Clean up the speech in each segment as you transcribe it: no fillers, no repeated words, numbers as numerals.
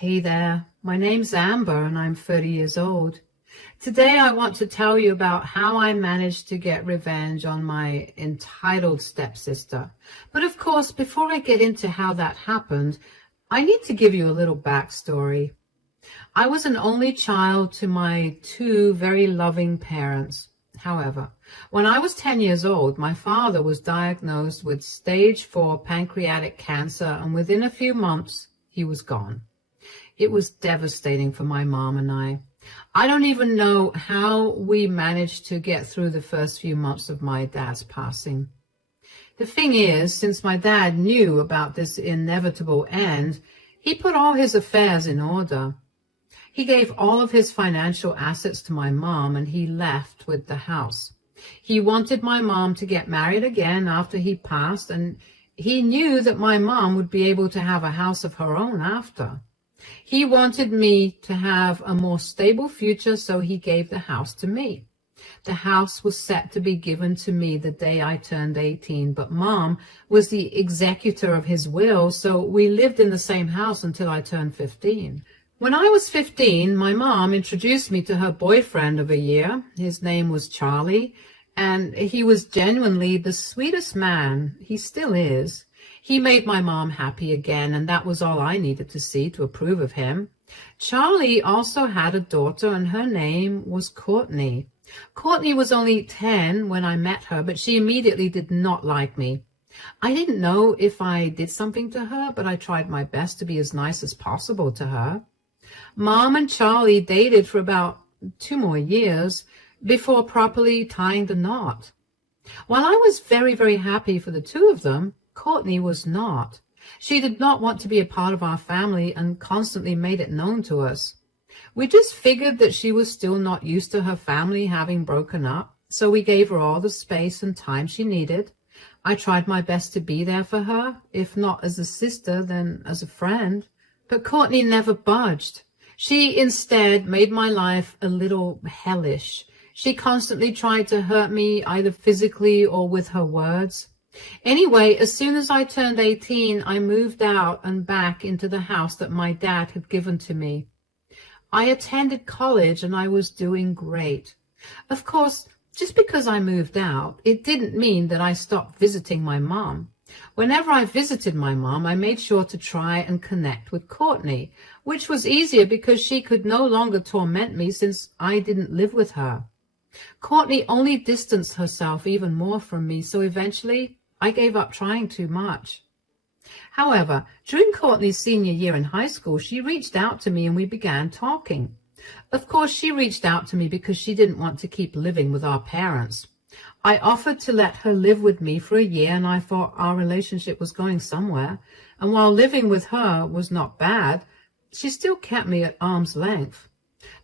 Hey there, my name's Amber and I'm 30 years old. Today I want to tell you about how I managed to get revenge on my entitled stepsister. But of course, before I get into how that happened, I need to give you a little backstory. I was an only child to my two very loving parents. However, when I was 10 years old, my father was diagnosed with stage 4 pancreatic cancer, and within a few months, he was gone. It was devastating for my mom and I. I don't even know how we managed to get through the first few months of my dad's passing. The thing is, since my dad knew about this inevitable end, he put all his affairs in order. He gave all of his financial assets to my mom and he left with the house. He wanted my mom to get married again after he passed, and he knew that my mom would be able to have a house of her own after. He wanted me to have a more stable future, so he gave the house to me. The house was set to be given to me the day I turned 18, but Mom was the executor of his will, so we lived in the same house until I turned 15. When I was 15, my mom introduced me to her boyfriend of a year. His name was Charlie, and he was genuinely the sweetest man. He still is. He made my mom happy again, and that was all I needed to see to approve of him. Charlie also had a daughter, and her name was Courtney. Courtney was only 10 when I met her, but she immediately did not like me. I didn't know if I did something to her, but I tried my best to be as nice as possible to her. Mom and Charlie dated for about 2 more years before properly tying the knot. While I was very, very happy for the two of them, Courtney was not. She did not want to be a part of our family and constantly made it known to us. We just figured that she was still not used to her family having broken up, so we gave her all the space and time she needed. I tried my best to be there for her, if not as a sister, then as a friend. But Courtney never budged. She instead made my life a little hellish. She constantly tried to hurt me, either physically or with her words. Anyway, as soon as I turned 18, I moved out and back into the house that my dad had given to me. I attended college and I was doing great. Of course, just because I moved out, it didn't mean that I stopped visiting my mom. Whenever I visited my mom, I made sure to try and connect with Courtney, which was easier because she could no longer torment me since I didn't live with her. Courtney only distanced herself even more from me, so eventually I gave up trying too much. However, during Courtney's senior year in high school, she reached out to me and we began talking. Of course, she reached out to me because she didn't want to keep living with our parents. I offered to let her live with me for a year, and I thought our relationship was going somewhere. And while living with her was not bad, she still kept me at arm's length.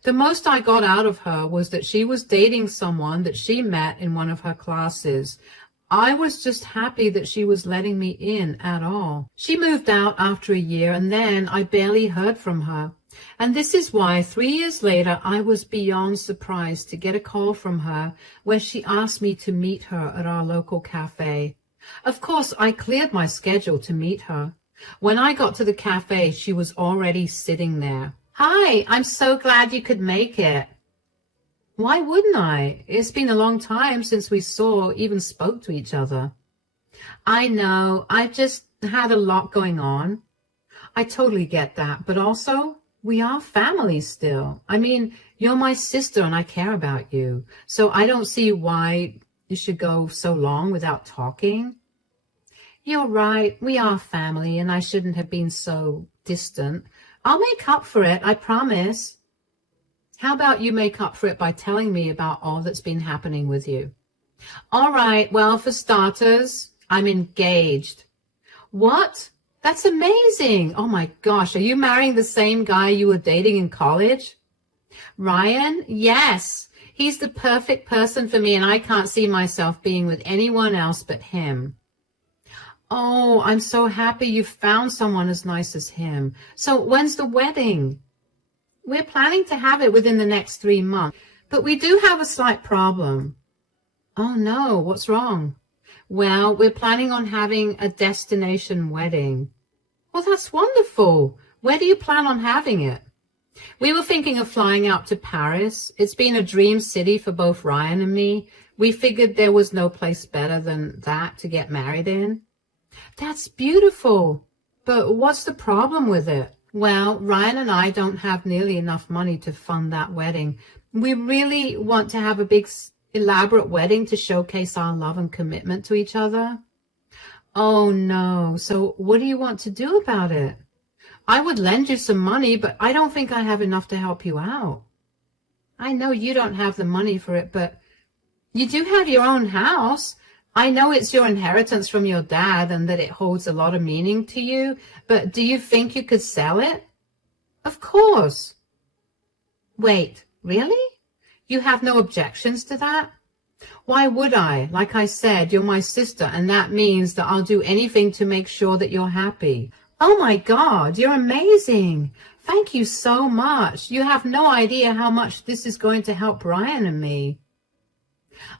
The most I got out of her was that she was dating someone that she met in one of her classes. I was just happy that she was letting me in at all. She moved out after a year, and then I barely heard from her. And this is why 3 years later, I was beyond surprised to get a call from her where she asked me to meet her at our local cafe. Of course, I cleared my schedule to meet her. When I got to the cafe, she was already sitting there. "Hi, I'm so glad you could make it." Why wouldn't I? It's been a long time since we even spoke to each other. "I know, I just had a lot going on." I totally get that, but also, we are family still. I mean, you're my sister and I care about you, so I don't see why you should go so long without talking. "You're right, we are family and I shouldn't have been so distant. I'll make up for it, I promise." "How about you make up for it by telling me about all that's been happening with you?" "All right, well, for starters, I'm engaged." "What? That's amazing. Oh my gosh, are you marrying the same guy you were dating in college?" "Ryan? Yes. He's the perfect person for me and I can't see myself being with anyone else but him." "Oh, I'm so happy you found someone as nice as him. So when's the wedding?" "We're planning to have it within the next 3 months, but we do have a slight problem." "Oh no, what's wrong?" "Well, we're planning on having a destination wedding." "Well, that's wonderful. Where do you plan on having it? We were thinking of flying out to Paris. It's been a dream city for both Ryan and me. We figured there was no place better than that to get married in. That's beautiful. But what's the problem with it? Well, Ryan and I don't have nearly enough money to fund that wedding. We really want to have a big, elaborate wedding to showcase our love and commitment to each other. Oh, no. So what do you want to do about it? I would lend you some money, but I don't think I have enough to help you out. I know you don't have the money for it, but you do have your own house. I know it's your inheritance from your dad and that it holds a lot of meaning to you, but do you think you could sell it? Of course. Wait, really? You have no objections to that? Why would I? Like I said, you're my sister, and that means that I'll do anything to make sure that you're happy. Oh my God, you're amazing. Thank you so much. You have no idea how much this is going to help Ryan and me.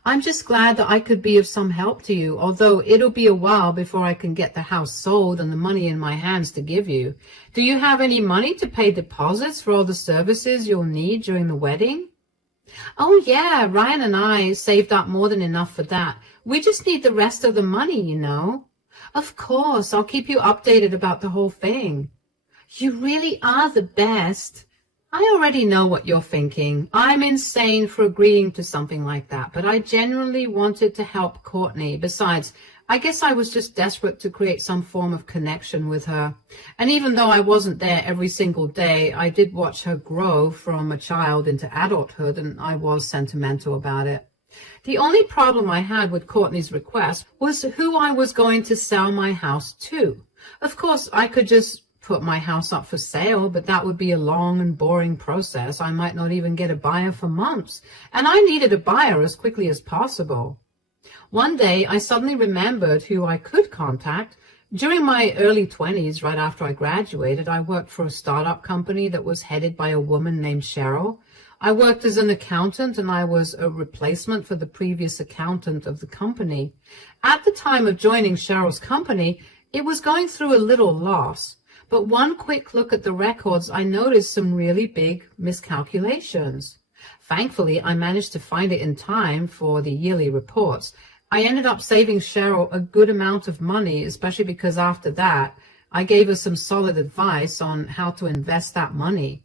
I'm just glad that I could be of some help to you, although it'll be a while before I can get the house sold and the money in my hands to give you. Do you have any money to pay deposits for all the services you'll need during the wedding? Oh yeah, Ryan and I saved up more than enough for that. We just need the rest of the money, you know. Of course, I'll keep you updated about the whole thing. You really are the best. I already know what you're thinking. I'm insane for agreeing to something like that, but I genuinely wanted to help Courtney. Besides, I guess I was just desperate to create some form of connection with her. And even though I wasn't there every single day, I did watch her grow from a child into adulthood, and I was sentimental about it. The only problem I had with Courtney's request was who I was going to sell my house to. Of course, I could just put my house up for sale, but that would be a long and boring process. I might not even get a buyer for months, and I needed a buyer as quickly as possible. One day, I suddenly remembered who I could contact. During my early 20s, right after I graduated, I worked for a startup company that was headed by a woman named Cheryl. I worked as an accountant, and I was a replacement for the previous accountant of the company. At the time of joining Cheryl's company, it was going through a little loss. But one quick look at the records, I noticed some really big miscalculations. Thankfully, I managed to find it in time for the yearly reports. I ended up saving Cheryl a good amount of money, especially because after that, I gave her some solid advice on how to invest that money.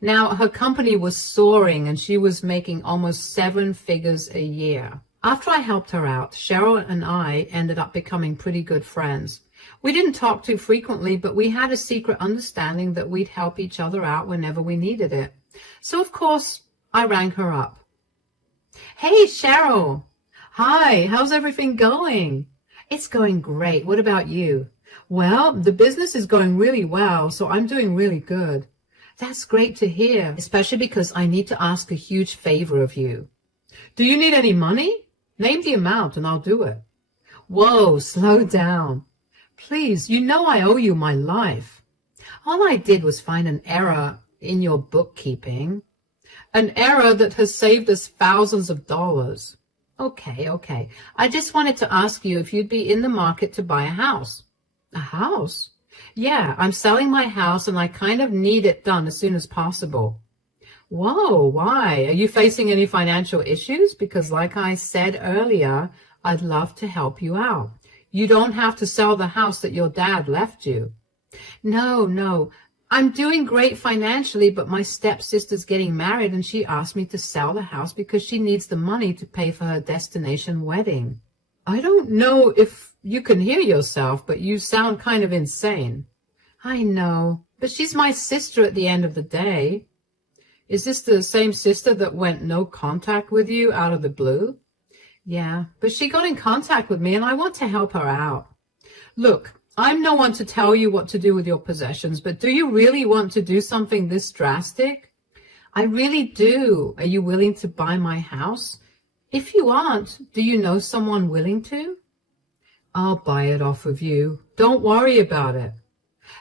Now, her company was soaring, and she was making almost 7 figures a year. After I helped her out, Cheryl and I ended up becoming pretty good friends. We didn't talk too frequently, but we had a secret understanding that we'd help each other out whenever we needed it. So, of course, I rang her up. Hey, Cheryl. Hi, how's everything going? It's going great. What about you? Well, the business is going really well, so I'm doing really good. That's great to hear, especially because I need to ask a huge favor of you. Do you need any money? Name the amount and I'll do it. Whoa, slow down. Please, you know I owe you my life. All I did was find an error in your bookkeeping. An error that has saved us thousands of dollars. Okay. I just wanted to ask you if you'd be in the market to buy a house. A house? Yeah, I'm selling my house and I kind of need it done as soon as possible. Whoa, why? Are you facing any financial issues? Because like I said earlier, I'd love to help you out. You don't have to sell the house that your dad left you. No. I'm doing great financially, but my stepsister's getting married and she asked me to sell the house because she needs the money to pay for her destination wedding. I don't know if you can hear yourself, but you sound kind of insane. I know, but she's my sister at the end of the day. Is this the same sister that went no contact with you out of the blue? Yeah, but she got in contact with me and I want to help her out. Look, I'm no one to tell you what to do with your possessions, but do you really want to do something this drastic? I really do. Are you willing to buy my house? If you aren't, do you know someone willing to? I'll buy it off of you. Don't worry about it.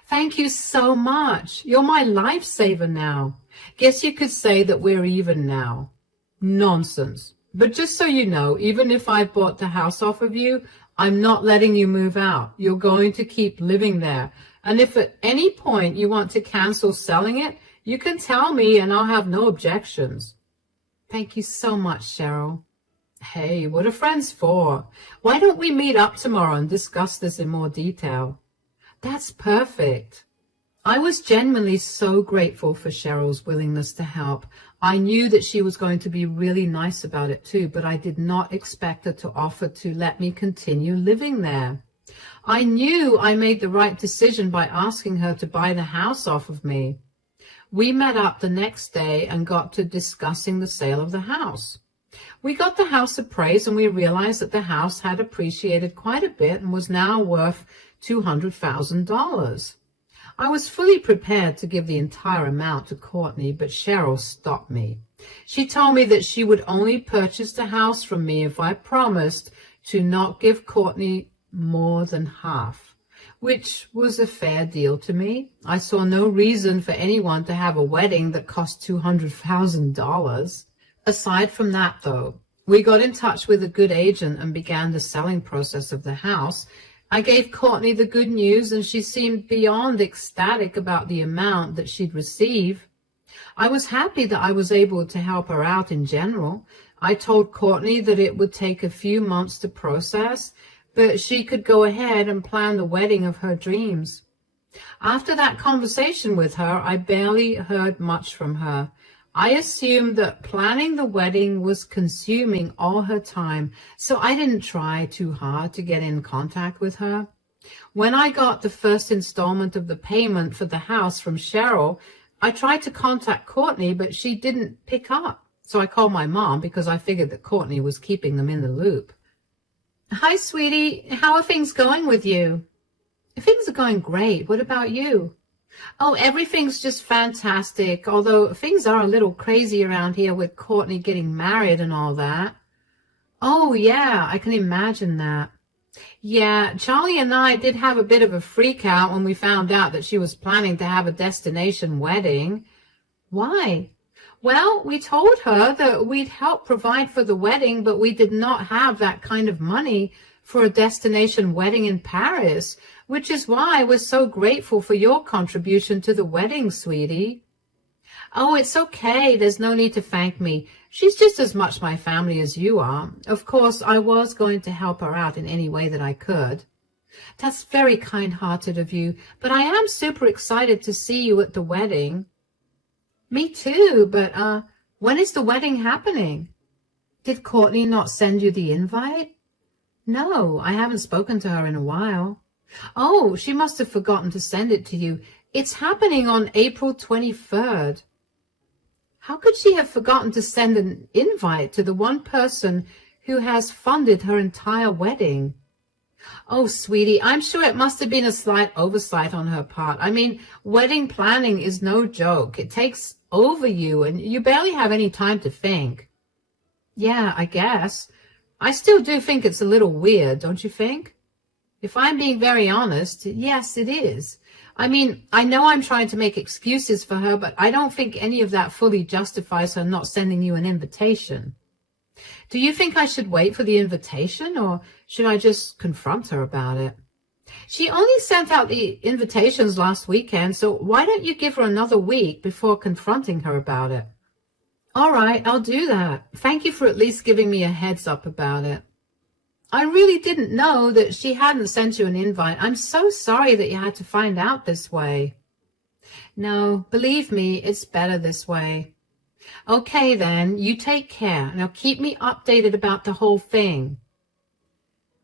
Thank you so much. You're my lifesaver now. Guess you could say that we're even now. Nonsense. But just so you know, even if I bought the house off of you, I'm not letting you move out. You're going to keep living there. And if at any point you want to cancel selling it, you can tell me and I'll have no objections. Thank you so much, Cheryl. Hey, what are friends for? Why don't we meet up tomorrow and discuss this in more detail? That's perfect. I was genuinely so grateful for Cheryl's willingness to help. I knew that she was going to be really nice about it too, but I did not expect her to offer to let me continue living there. I knew I made the right decision by asking her to buy the house off of me. We met up the next day and got to discussing the sale of the house. We got the house appraised and we realized that the house had appreciated quite a bit and was now worth $200,000. I was fully prepared to give the entire amount to Courtney, but Cheryl stopped me. She told me that she would only purchase the house from me if I promised to not give Courtney more than half, which was a fair deal to me. I saw no reason for anyone to have a wedding that cost $200,000. Aside from that, though, we got in touch with a good agent and began the selling process of the house. I gave Courtney the good news, and she seemed beyond ecstatic about the amount that she'd receive. I was happy that I was able to help her out in general. I told Courtney that it would take a few months to process, but she could go ahead and plan the wedding of her dreams. After that conversation with her, I barely heard much from her. I assumed that planning the wedding was consuming all her time, so I didn't try too hard to get in contact with her. When I got the first installment of the payment for the house from Cheryl, I tried to contact Courtney, but she didn't pick up. So I called my mom because I figured that Courtney was keeping them in the loop. Hi, sweetie. How are things going with you? Things are going great. What about you? Oh, everything's just fantastic, although things are a little crazy around here with Courtney getting married and all that. Oh, yeah, I can imagine that. Yeah, Charlie and I did have a bit of a freak out when we found out that she was planning to have a destination wedding. Why? Well, we told her that we'd help provide for the wedding, but we did not have that kind of money for a destination wedding in Paris, which is why we're so grateful for your contribution to the wedding, sweetie. Oh, it's okay. There's no need to thank me. She's just as much my family as you are. Of course, I was going to help her out in any way that I could. That's very kind-hearted of you, but I am super excited to see you at the wedding. Me too, but when is the wedding happening? Did Courtney not send you the invite? No, I haven't spoken to her in a while. Oh, she must have forgotten to send it to you. It's happening on April 23rd. How could she have forgotten to send an invite to the one person who has funded her entire wedding? Oh, sweetie, I'm sure it must have been a slight oversight on her part. I mean, wedding planning is no joke. It takes over you, and you barely have any time to think. Yeah, I guess. I still do think it's a little weird, don't you think? If I'm being very honest, yes, it is. I mean, I know I'm trying to make excuses for her, but I don't think any of that fully justifies her not sending you an invitation. Do you think I should wait for the invitation, or should I just confront her about it? She only sent out the invitations last weekend, so why don't you give her another week before confronting her about it? All right, I'll do that. Thank you for at least giving me a heads up about it. I really didn't know that she hadn't sent you an invite. I'm so sorry that you had to find out this way. No, believe me, it's better this way. Okay, then, you take care. Now keep me updated about the whole thing.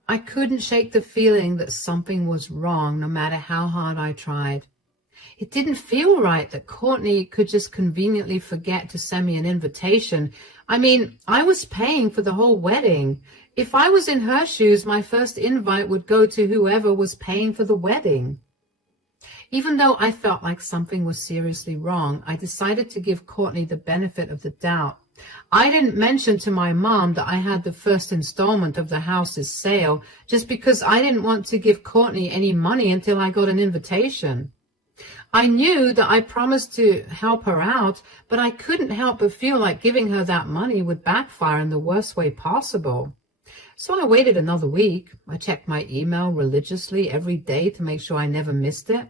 I couldn't shake the feeling that something was wrong, no matter how hard I tried. It didn't feel right that Courtney could just conveniently forget to send me an invitation. I mean, I was paying for the whole wedding. If I was in her shoes, my first invite would go to whoever was paying for the wedding. Even though I felt like something was seriously wrong, I decided to give Courtney the benefit of the doubt. I didn't mention to my mom that I had the first installment of the house's sale just because I didn't want to give Courtney any money until I got an invitation. I knew that I promised to help her out, but I couldn't help but feel like giving her that money would backfire in the worst way possible. So I waited another week. I checked my email religiously every day to make sure I never missed it.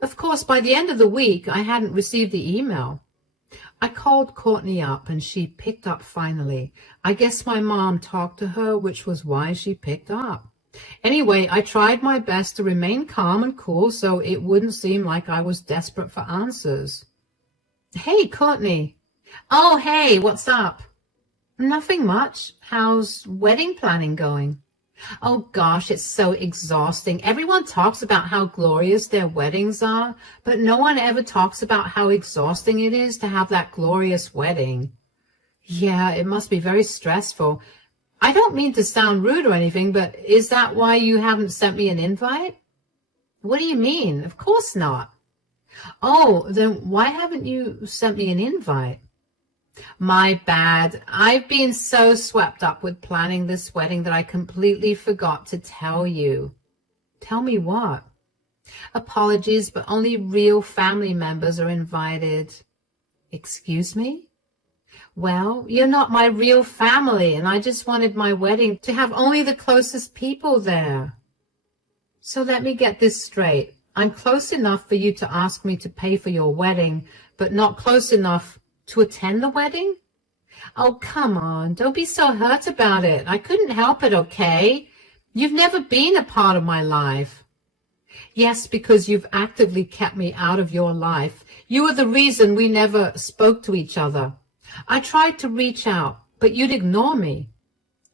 Of course, by the end of the week, I hadn't received the email. I called Courtney up and she picked up finally. I guess my mom talked to her, which was why she picked up. Anyway, I tried my best to remain calm and cool so it wouldn't seem like I was desperate for answers. Hey, Courtney. Oh, hey, what's up? Nothing much. How's wedding planning going? Oh gosh, it's so exhausting. Everyone talks about how glorious their weddings are, but no one ever talks about how exhausting it is to have that glorious wedding. Yeah, it must be very stressful. I don't mean to sound rude or anything, but is that why you haven't sent me an invite? What do you mean? Of course not. Oh, then why haven't you sent me an invite? My bad. I've been so swept up with planning this wedding that I completely forgot to tell you. Tell me what? Apologies, but only real family members are invited. Excuse me? Well, you're not my real family, and I just wanted my wedding to have only the closest people there. So let me get this straight. I'm close enough for you to ask me to pay for your wedding, but not close enough to attend the wedding? Oh, come on. Don't be so hurt about it. I couldn't help it, okay? You've never been a part of my life. Yes, because you've actively kept me out of your life. You were the reason we never spoke to each other. I tried to reach out, but you'd ignore me.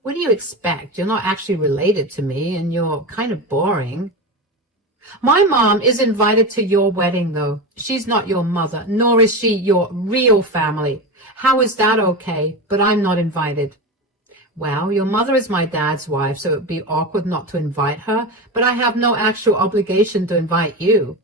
What do you expect? You're not actually related to me, and you're kind of boring. My mom is invited to your wedding, though. She's not your mother, nor is she your real family. How is that okay? But I'm not invited. Well, your mother is my dad's wife, so it would be awkward not to invite her, but I have no actual obligation to invite you.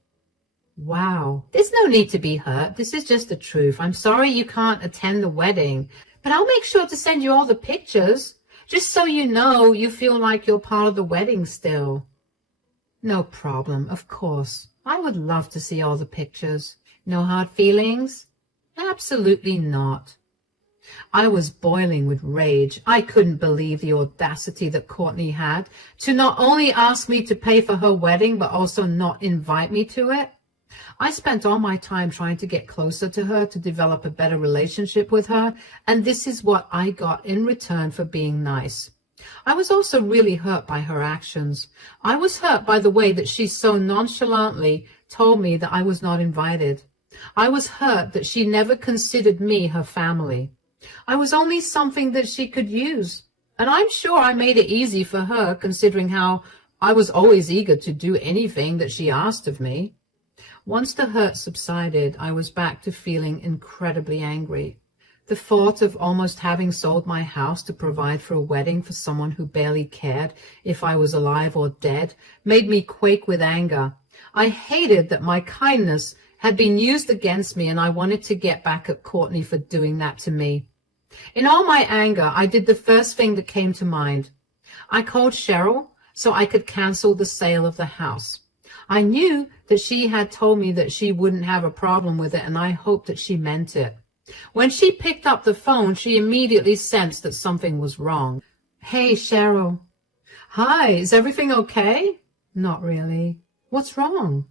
Wow. There's no need to be hurt. This is just the truth. I'm sorry you can't attend the wedding, but I'll make sure to send you all the pictures, just so you know you feel like you're part of the wedding still. No problem, of course. I would love to see all the pictures. No hard feelings? Absolutely not. I was boiling with rage. I couldn't believe the audacity that Courtney had to not only ask me to pay for her wedding, but also not invite me to it. I spent all my time trying to get closer to her, to develop a better relationship with her, and this is what I got in return for being nice. I was also really hurt by her actions. I was hurt by the way that she so nonchalantly told me that I was not invited. I was hurt that she never considered me her family. I was only something that she could use, and I'm sure I made it easy for her, considering how I was always eager to do anything that she asked of me. Once the hurt subsided, I was back to feeling incredibly angry. The thought of almost having sold my house to provide for a wedding for someone who barely cared if I was alive or dead made me quake with anger. I hated that my kindness had been used against me, and I wanted to get back at Courtney for doing that to me. In all my anger, I did the first thing that came to mind. I called Cheryl so I could cancel the sale of the house. I knew that she had told me that she wouldn't have a problem with it, and I hoped that she meant it. When she picked up the phone, she immediately sensed that something was wrong. Hey, Cheryl. Hi, is everything okay? Not really. What's wrong?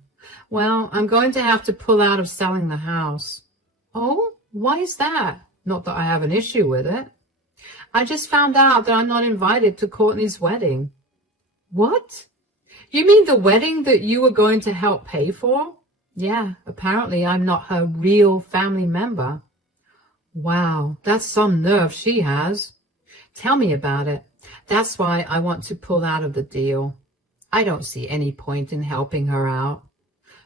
Well, I'm going to have to pull out of selling the house. Oh, why is that? Not that I have an issue with it. I just found out that I'm not invited to Courtney's wedding. What? You mean the wedding that you were going to help pay for? Yeah, apparently I'm not her real family member. Wow, that's some nerve she has. Tell me about it. That's why I want to pull out of the deal. I don't see any point in helping her out.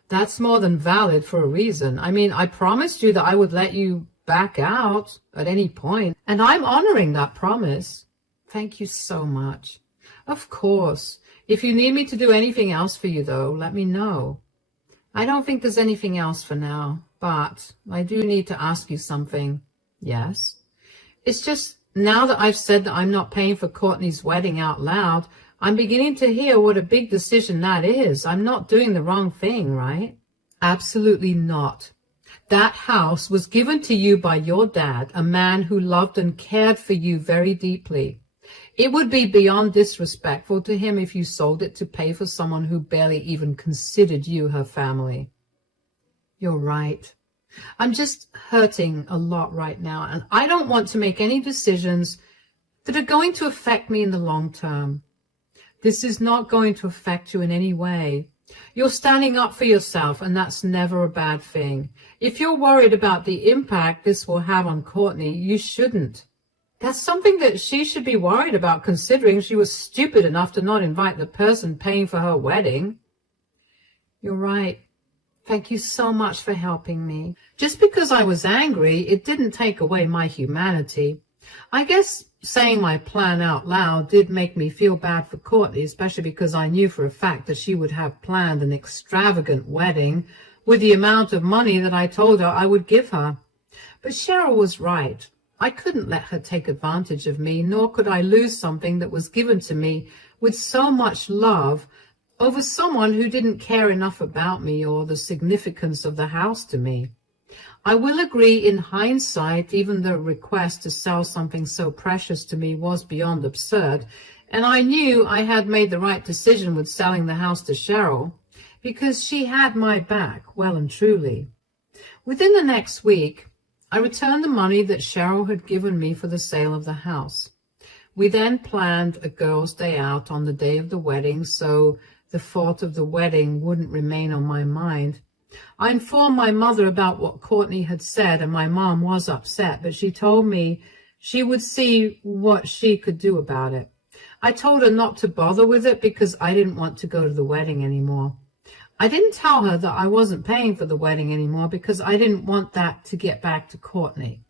That's more than valid for a reason. I mean, I promised you that I would let you back out at any point, and I'm honoring that promise. Thank you so much. Of course. If you need me to do anything else for you, though, let me know. I don't think there's anything else for now, but I do need to ask you something. Yes? It's just, now that I've said that I'm not paying for Courtney's wedding out loud, I'm beginning to hear what a big decision that is. I'm not doing the wrong thing, right? Absolutely not. That house was given to you by your dad, a man who loved and cared for you very deeply. It would be beyond disrespectful to him if you sold it to pay for someone who barely even considered you her family. You're right. I'm just hurting a lot right now, and I don't want to make any decisions that are going to affect me in the long term. This is not going to affect you in any way. You're standing up for yourself, and that's never a bad thing. If you're worried about the impact this will have on Courtney, you shouldn't. That's something that she should be worried about, considering she was stupid enough to not invite the person paying for her wedding. You're right. Thank you so much for helping me. Just because I was angry, it didn't take away my humanity. I guess saying my plan out loud did make me feel bad for Courtney, especially because I knew for a fact that she would have planned an extravagant wedding with the amount of money that I told her I would give her. But Cheryl was right. I couldn't let her take advantage of me, nor could I lose something that was given to me with so much love over someone who didn't care enough about me or the significance of the house to me. I will agree, in hindsight, even the request to sell something so precious to me was beyond absurd, and I knew I had made the right decision with selling the house to Cheryl, because she had my back, well and truly. Within the next week, I returned the money that Cheryl had given me for the sale of the house. We then planned a girls' day out on the day of the wedding, so the thought of the wedding wouldn't remain on my mind. I informed my mother about what Courtney had said, and my mom was upset, but she told me she would see what she could do about it. I told her not to bother with it because I didn't want to go to the wedding anymore. I didn't tell her that I wasn't paying for the wedding anymore because I didn't want that to get back to Courtney.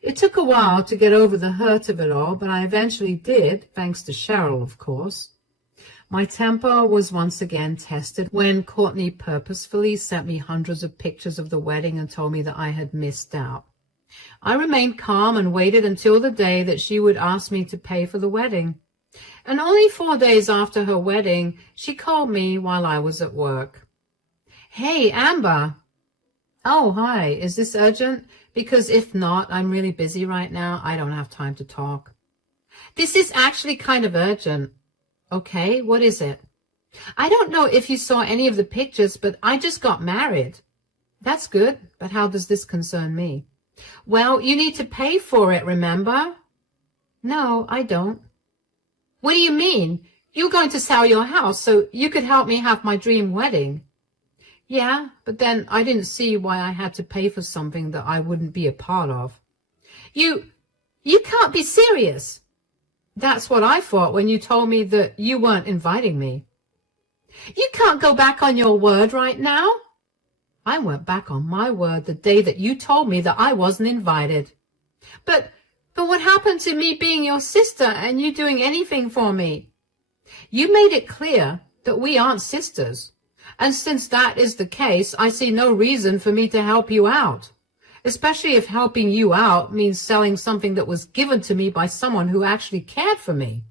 It took a while to get over the hurt of it all, but I eventually did, thanks to Cheryl, of course. My temper was once again tested when Courtney purposefully sent me hundreds of pictures of the wedding and told me that I had missed out. I remained calm and waited until the day that she would ask me to pay for the wedding. And only 4 days after her wedding, she called me while I was at work. Hey, Amber. Oh, hi. Is this urgent? Because if not, I'm really busy right now. I don't have time to talk. This is actually kind of urgent. Okay, what is it? I don't know if you saw any of the pictures, but I just got married. That's good, but how does this concern me? Well, you need to pay for it, remember? No, I don't. What do you mean? You're going to sell your house so you could help me have my dream wedding. Yeah, but then I didn't see why I had to pay for something that I wouldn't be a part of. You can't be serious. That's what I thought when you told me that you weren't inviting me. You can't go back on your word right now. I went back on my word the day that you told me that I wasn't invited. But what happened to me being your sister and you doing anything for me? You made it clear that we aren't sisters. And since that is the case, I see no reason for me to help you out. Especially if helping you out means selling something that was given to me by someone who actually cared for me.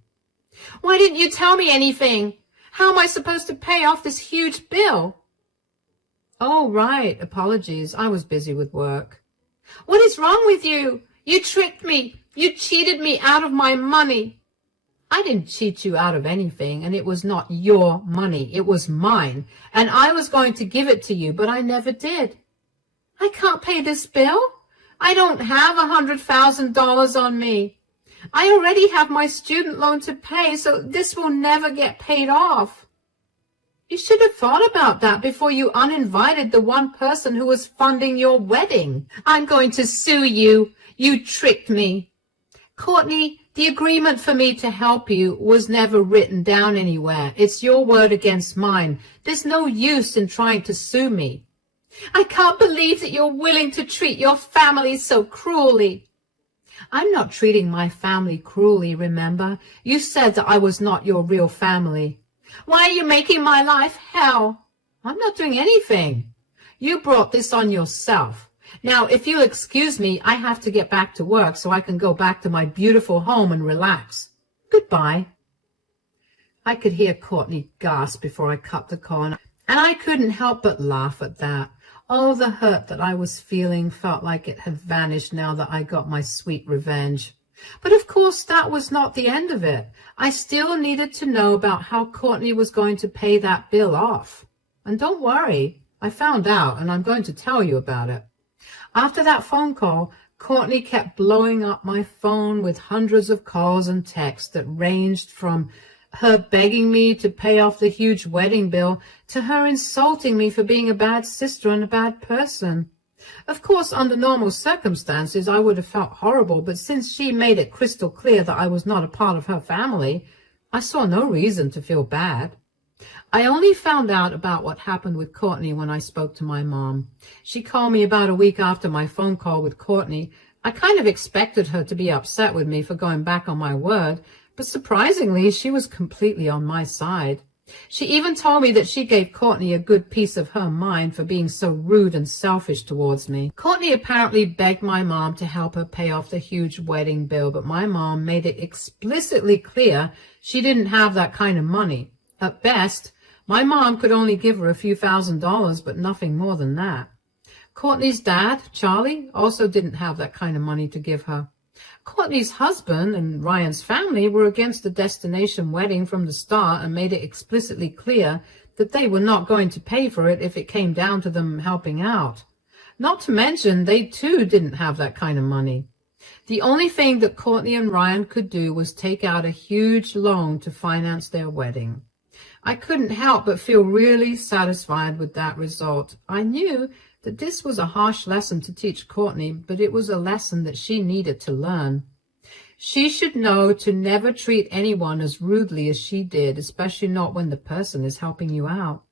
Why didn't you tell me anything? How am I supposed to pay off this huge bill? Oh, right. Apologies. I was busy with work. What is wrong with you? You tricked me. You cheated me out of my money. I didn't cheat you out of anything, and it was not your money. It was mine, and I was going to give it to you, but I never did. I can't pay this bill. I don't have $100,000 on me. I already have my student loan to pay, so this will never get paid off. You should have thought about that before you uninvited the one person who was funding your wedding. I'm going to sue you. You tricked me. Courtney, the agreement for me to help you was never written down anywhere. It's your word against mine. There's no use in trying to sue me. I can't believe that you're willing to treat your family so cruelly. I'm not treating my family cruelly, remember? You said that I was not your real family. Why are you making my life hell? I'm not doing anything. You brought this on yourself. Now, if you'll excuse me, I have to get back to work so I can go back to my beautiful home and relax. Goodbye. I could hear Courtney gasp before I cut the call, and I couldn't help but laugh at that. Oh, the hurt that I was feeling felt like it had vanished now that I got my sweet revenge. But of course, that was not the end of it. I still needed to know about how Courtney was going to pay that bill off. And don't worry, I found out, and I'm going to tell you about it. After that phone call, Courtney kept blowing up my phone with hundreds of calls and texts that ranged from her begging me to pay off the huge wedding bill to her insulting me for being a bad sister and a bad person. Of course, under normal circumstances, I would have felt horrible, but since she made it crystal clear that I was not a part of her family, I saw no reason to feel bad. I only found out about what happened with Courtney when I spoke to my mom. She called me about a week after my phone call with Courtney. I kind of expected her to be upset with me for going back on my word, but surprisingly, she was completely on my side. She even told me that she gave Courtney a good piece of her mind for being so rude and selfish towards me. Courtney apparently begged my mom to help her pay off the huge wedding bill, but my mom made it explicitly clear she didn't have that kind of money. At best, my mom could only give her a few $1,000s, but nothing more than that. Courtney's dad, Charlie, also didn't have that kind of money to give her. Courtney's husband and Ryan's family were against the destination wedding from the start and made it explicitly clear that they were not going to pay for it if it came down to them helping out. Not to mention, they too didn't have that kind of money. The only thing that Courtney and Ryan could do was take out a huge loan to finance their wedding. I couldn't help but feel really satisfied with that result. I knew that this was a harsh lesson to teach Courtney, but it was a lesson that she needed to learn. She should know to never treat anyone as rudely as she did, especially not when the person is helping you out.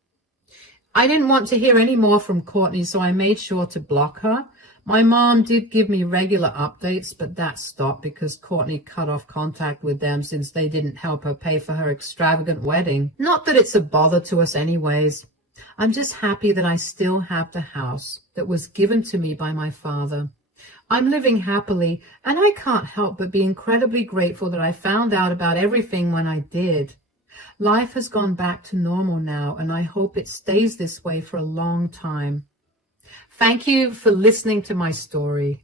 I didn't want to hear any more from Courtney, so I made sure to block her. My mom did give me regular updates, but that stopped because Courtney cut off contact with them since they didn't help her pay for her extravagant wedding. Not that it's a bother to us anyways. I'm just happy that I still have the house that was given to me by my father. I'm living happily, and I can't help but be incredibly grateful that I found out about everything when I did. Life has gone back to normal now, and I hope it stays this way for a long time. Thank you for listening to my story.